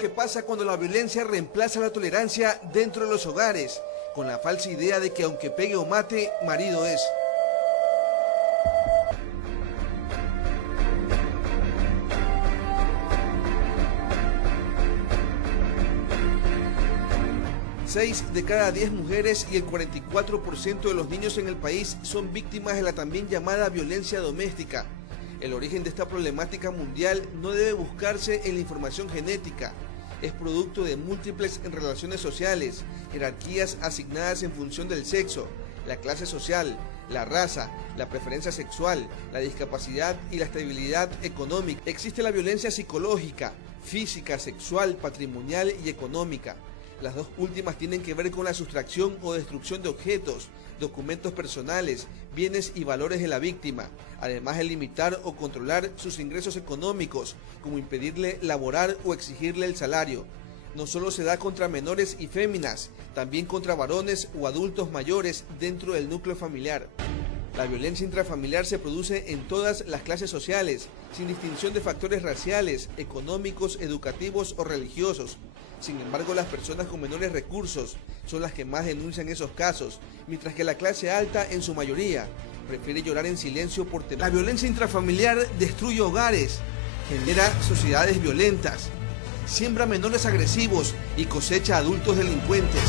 que pasa cuando la violencia reemplaza la tolerancia dentro de los hogares, con la falsa idea de que aunque pegue o mate, marido es. Seis de cada 10 mujeres y el 44% de los niños en el país son víctimas de la también llamada violencia doméstica. El origen de esta problemática mundial no debe buscarse en la información genética. Es producto de múltiples relaciones sociales, jerarquías asignadas en función del sexo, la clase social, la raza, la preferencia sexual, la discapacidad y la estabilidad económica. Existe la violencia psicológica, física, sexual, patrimonial y económica. Las dos últimas tienen que ver con la sustracción o destrucción de objetos, documentos personales, bienes y valores de la víctima, además de limitar o controlar sus ingresos económicos, como impedirle laborar o exigirle el salario. No solo se da contra menores y féminas, también contra varones o adultos mayores dentro del núcleo familiar. La violencia intrafamiliar se produce en todas las clases sociales, sin distinción de factores raciales, económicos, educativos o religiosos. Sin embargo, las personas con menores recursos son las que más denuncian esos casos, mientras que la clase alta, en su mayoría, prefiere llorar en silencio por temor. La violencia intrafamiliar destruye hogares, genera sociedades violentas, siembra menores agresivos y cosecha adultos delincuentes.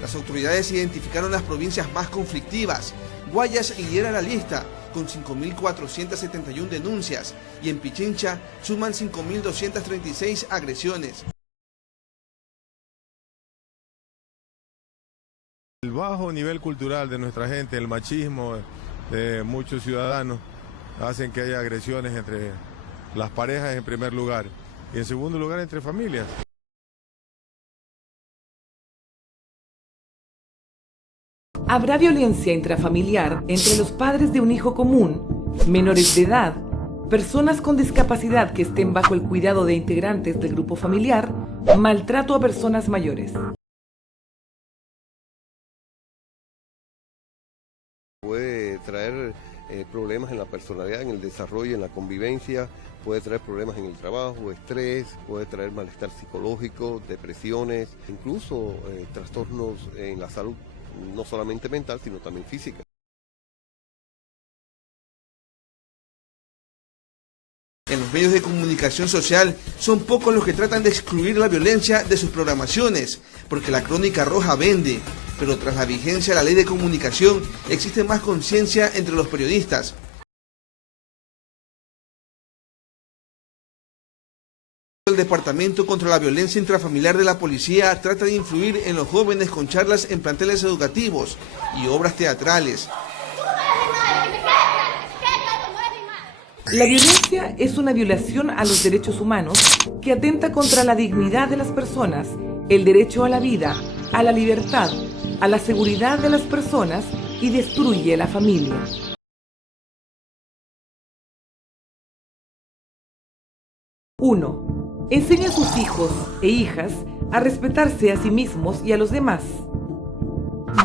Las autoridades identificaron las provincias más conflictivas. Guayas lidera la lista con 5.471 denuncias y en Pichincha suman 5.236 agresiones. El bajo nivel cultural de nuestra gente, el machismo de muchos ciudadanos, hacen que haya agresiones entre las parejas en primer lugar y en segundo lugar entre familias. Habrá violencia intrafamiliar entre los padres de un hijo común, menores de edad, personas con discapacidad que estén bajo el cuidado de integrantes del grupo familiar, maltrato a personas mayores. Puede traer problemas en la personalidad, en el desarrollo, en la convivencia, puede traer problemas en el trabajo, estrés, puede traer malestar psicológico, depresiones, incluso trastornos en la salud, no solamente mental, sino también física. En los medios de comunicación social son pocos los que tratan de excluir la violencia de sus programaciones, porque la crónica roja vende, pero tras la vigencia de la ley de comunicación existe más conciencia entre los periodistas. El Departamento contra la Violencia Intrafamiliar de la Policía trata de influir en los jóvenes con charlas en planteles educativos y obras teatrales. La violencia es una violación a los derechos humanos que atenta contra la dignidad de las personas, el derecho a la vida, a la libertad, a la seguridad de las personas y destruye la familia. Uno, enseña a sus hijos e hijas a respetarse a sí mismos y a los demás.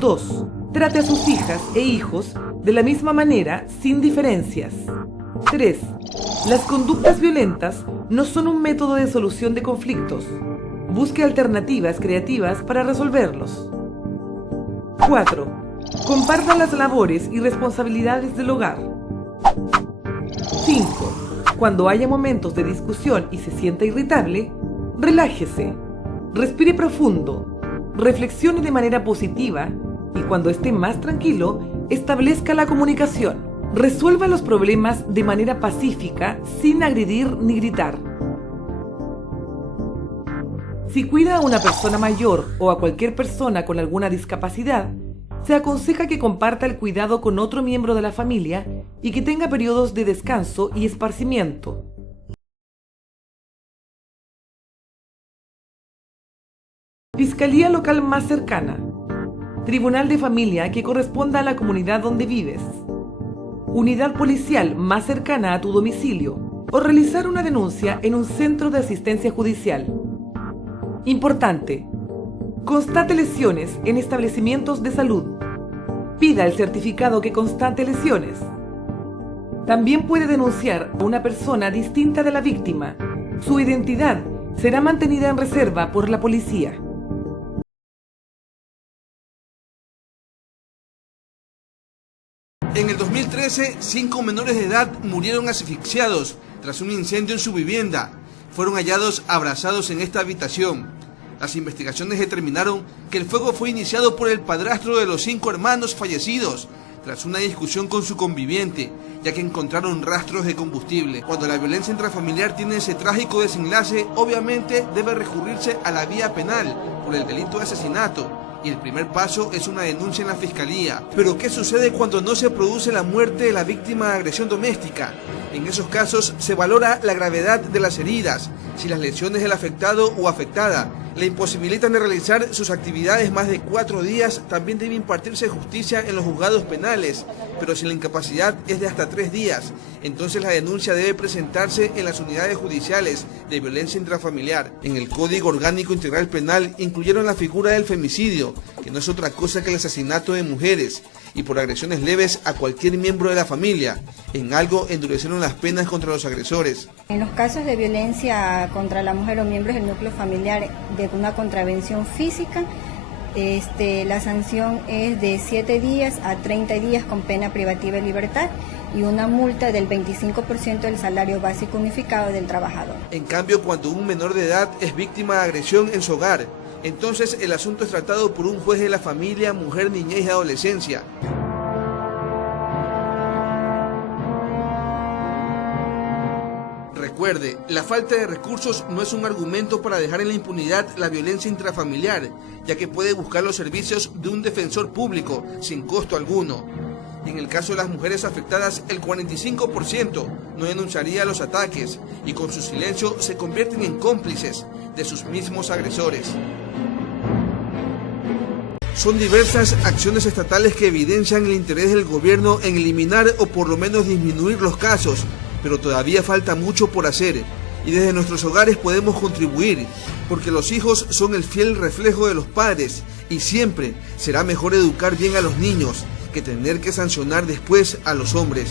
2. Trate a sus hijas e hijos de la misma manera, sin diferencias. 3. Las conductas violentas no son un método de solución de conflictos. Busque alternativas creativas para resolverlos. 4. Compartan las labores y responsabilidades del hogar. 5. Cuando haya momentos de discusión y se sienta irritable, relájese, respire profundo, reflexione de manera positiva y cuando esté más tranquilo, establezca la comunicación. Resuelva los problemas de manera pacífica, sin agredir ni gritar. Si cuida a una persona mayor o a cualquier persona con alguna discapacidad, se aconseja que comparta el cuidado con otro miembro de la familia y que tenga periodos de descanso y esparcimiento. Fiscalía local más cercana. Tribunal de familia que corresponda a la comunidad donde vives. Unidad policial más cercana a tu domicilio o realizar una denuncia en un centro de asistencia judicial. Importante: constate lesiones en establecimientos de salud. Pida el certificado que constate lesiones. También puede denunciar a una persona distinta de la víctima, su identidad, será mantenida en reserva por la policía. En el 2013, 5 menores de edad murieron asfixiados tras un incendio en su vivienda. Fueron hallados abrazados en esta habitación. Las investigaciones determinaron que el fuego fue iniciado por el padrastro de los 5 hermanos fallecidos, tras una discusión con su conviviente, ya que encontraron rastros de combustible. Cuando la violencia intrafamiliar tiene ese trágico desenlace, obviamente debe recurrirse a la vía penal por el delito de asesinato, y el primer paso es una denuncia en la fiscalía. Pero ¿qué sucede cuando no se produce la muerte de la víctima de agresión doméstica? En esos casos se valora la gravedad de las heridas, si las lesiones del afectado o afectada le imposibilitan de realizar sus actividades más de 4 días, también debe impartirse justicia en los juzgados penales, pero si la incapacidad es de hasta 3 días, entonces la denuncia debe presentarse en las unidades judiciales de violencia intrafamiliar. En el Código Orgánico Integral Penal incluyeron la figura del femicidio, que no es otra cosa que el asesinato de mujeres, y por agresiones leves a cualquier miembro de la familia. En algo endurecieron las penas contra los agresores. En los casos de violencia contra la mujer o miembros del núcleo familiar de una contravención física, la sanción es de 7 días a 30 días con pena privativa de libertad y una multa del 25% del salario básico unificado del trabajador. En cambio, cuando un menor de edad es víctima de agresión en su hogar, entonces el asunto es tratado por un juez de la familia, mujer, niñez y adolescencia. Recuerde, la falta de recursos no es un argumento para dejar en la impunidad la violencia intrafamiliar, ya que puede buscar los servicios de un defensor público sin costo alguno. En el caso de las mujeres afectadas, el 45% no denunciaría los ataques y con su silencio se convierten en cómplices de sus mismos agresores. Son diversas acciones estatales que evidencian el interés del gobierno en eliminar o por lo menos disminuir los casos, pero todavía falta mucho por hacer y desde nuestros hogares podemos contribuir, porque los hijos son el fiel reflejo de los padres y siempre será mejor educar bien a los niños que tener que sancionar después a los hombres.